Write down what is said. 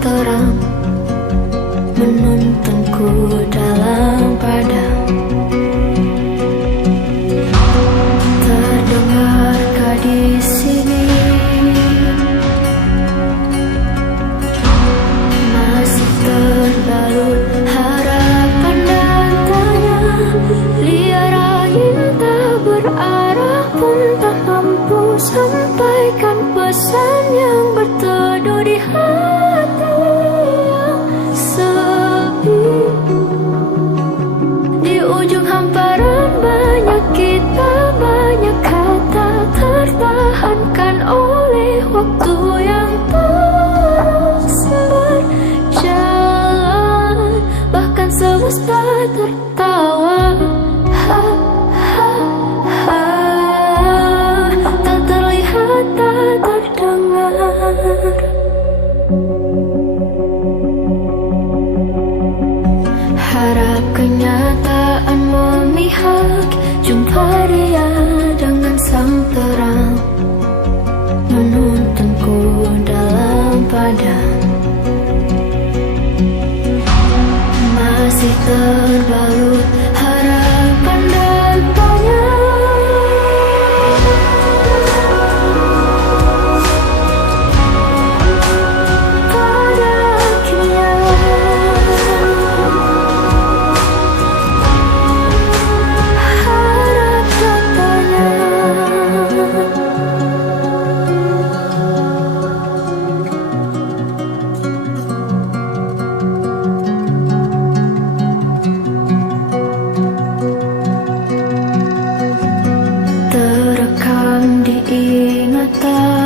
terang menuntunku dalam padam. Terdengarkah di sini masih terbalut harapan dan tanya? Liar angin tak berarah pun tak mampu sampaikan pesan yang berteduh di hati yang sepi. Di ujung hamparan banyak kita, banyak kata tertahankan oleh waktu yang terus berjalan. Bahkan semesta tertawa, ha, ha, ha. Tak terlihat, tak terdengar. Harap kenyataan memihak, jumpa dia dengan sang terang menuntunku dalam padam. Masih terbalut harapan dan tanya. Pada akhirnya harap katanya. Terekam di ingatan